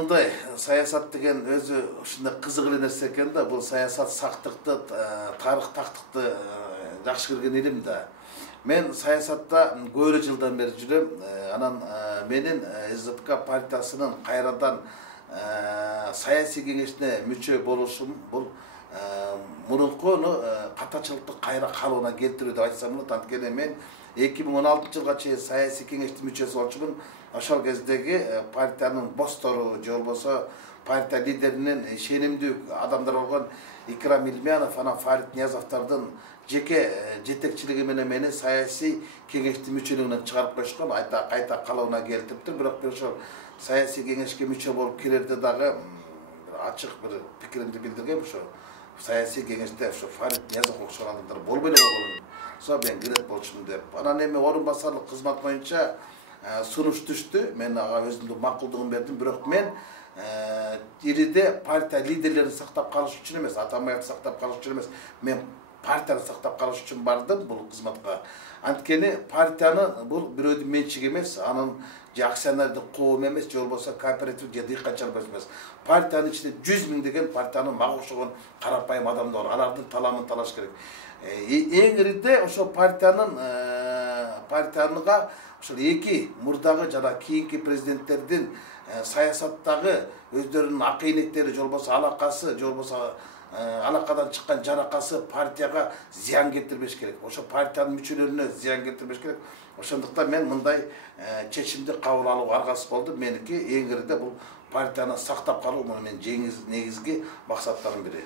мындай саясат деген өзү ушундай кызык эле нерсе экен да. Бул саясат сактыкты, тарых тактыкты жакшы көргөн элем да. Мен саясатта көп эле жылдан бери жүрөм. Анан менин СДПК партиясынын кайрадан саясий кеңешине мүчө болушум бул мурунку катачылыкты кайра калыбына келтирүү деп айтсам болот. Анткени мен 2016 жылга чейин саясий кеңештин мүчөсү болчумун. Ошол кездеги партиянын бостору же болбосо партия лидеринин ишенимдүү адамдар болгон Икрам Илмянов, анан Фарид Ниязовдордун жеке жетекчилиги менен мени саясий кеңештин мүчөлүгүнөн чыгарып койушкан, кайта калыбына келтириптир. Бирок ошол саясий кеңешке мүчө болуп кирерде дагы ачык бир пикиримди билдиргем. Ошо саясий кеңеште ошо Фарид Ниязов окшогон адамдар болбой эле койгон. Со мен кирет болчумун деп. Анан эми орун басарлык кызмат боюнча сунуш түштү. Мен ага өзүмдүн макулдугун бердим. Бирок мен ириде партия лидерлерин сактап калыш үчүн эмес, Атамбаевди сактап калыш үчүн эмес, мен партияны сактап калыш үчүн бардым бул кызматка. Анткени партияны бул бирөөдүн менчиги эмес, анын же акционердик коом эмес, же болбосо кооператив же дыйканчылык эмес. Партиянын ичинде 100 миң деген партиянын мага окшогон карапайым адамдар бар. Алардын таламын талаш керек. Эң ириде ошо партияга ошол эки мурдагы жана кийинки президенттердин саясаттагы өздөрүнүн акыйнектери же болбосо алакасы, же болбосо алакадан чыккан жаракасы партияга зыян келтирбеш керек. Ошо партиянын мүчөлөрүнө зыян келтирбеш керек. Ошондуктан мен мындай чечимди кабыл алууга аргасыз болдум. Меники эң ириде бул партияны сактап калуу менин негизги максаттарымдын бири.